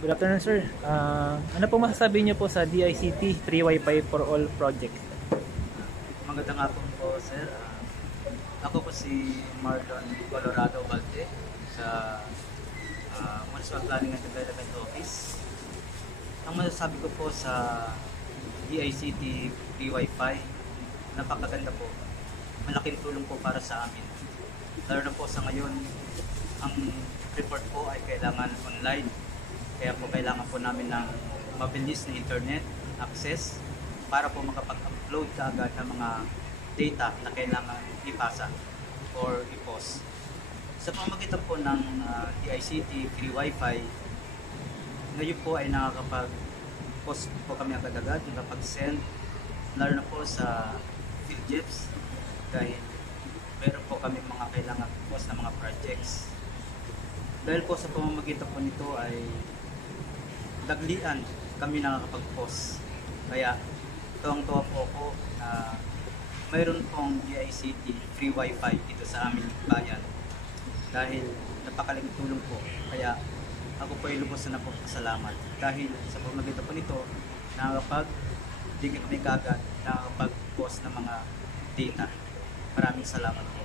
Good afternoon, sir. Ano po masasabi niyo po sa DICT Free Wi-Fi for All project? Magandang hapon po, sir. Ako po si Marlon Colorado Balde sa Municipal Planning and Development Office. Ang masasabi ko po sa DICT Free Wi-Fi, napakaganda po. Malaking tulong po para sa amin. Lalo na po sa ngayon, ang report po ay kailangan online. Kaya po kailangan po namin ng mabilis na internet access para po makapag-upload kaagad ng mga data na kailangan ipasa or i-post. Sa pamamagitan po ng DICT Free Wi-Fi, ngayon po ay nakakapag-post po kami agad-agad, nakapag-send, lalo na po sa PhilJeps dahil meron po kami mga kailangan post na mga projects. Dahil po sa pamamagitan po nito ay daglian kami nakakapag-post. Kaya tuwang-tuwa po ako na mayroon pong DICT Free Wi-Fi dito sa aming bayan dahil napakalaking tulong po. Kaya ako po ay lubos na nagpapasalamat dahil sa pamamagitan po nito nakakapag-digit kami kagad, nakakapag-post ng mga data. Maraming salamat po.